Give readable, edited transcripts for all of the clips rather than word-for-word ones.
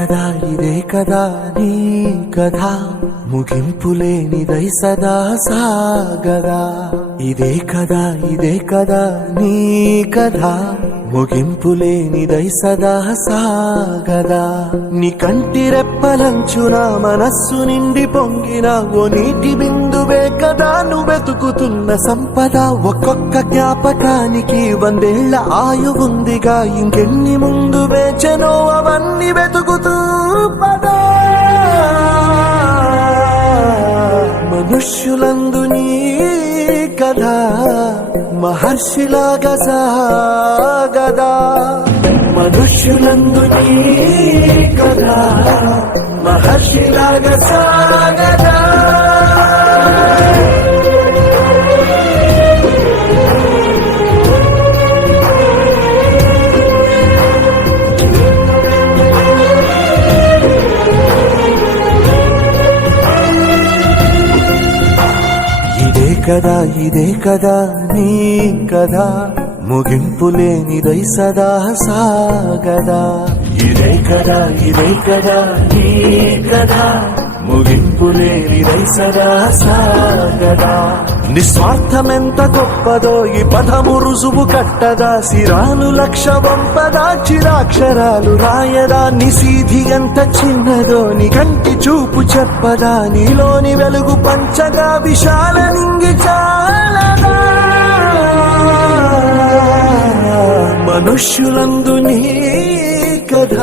ఇదే కదా నీ కథ ముగింపులేనిదై సదా సాగదా. ఇదే కదా నీ కథ ముగింపులేనిదై సదా సాగదా. నీ కంటి రెప్పలంచున మనస్సు నిండి పొంగిన ఓ నీటి బిందువే కదా నువ్వెతుకుతున్న సంపద. ఒక్కొక్క జ్ఞాపకానికి 100 ఏళ్ల ఆయువుందిగా, ఇంకెన్ని ముందు వేచనో అవన్నీ వెతుకుతూ పదా. మనుష్యులందు నీ కథ మహర్షిలాగా సాగదా. మనుష్యులందు నీ కథ మహర్షిలాగా సాగదా. ఇదే కదా నీ కథ ముగింపులేనిదై సదా సాగదా. ఇదే కదా నీ కథ ముగింపులేనిదై సదా సాగదా. నిస్వార్థమెంత గొప్పదో ఈ పదము రుజువు కట్టదా. సిరాలు లక్ష వంపదా, చిరాక్షరాలు రాయదా. నిశీధి ఎంత చిన్నదో నీ కంటి చూపు చెప్పదా. నీలోని వెలుగు పంచగా విశాల నింగి చాలదా. మనుష్యులందు నీ కథ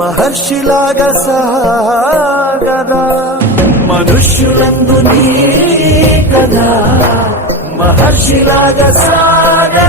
మహర్షిలాగా సాగదా. మనుష్యులందు నీ కథ మహర్షిలాగా సాగదా.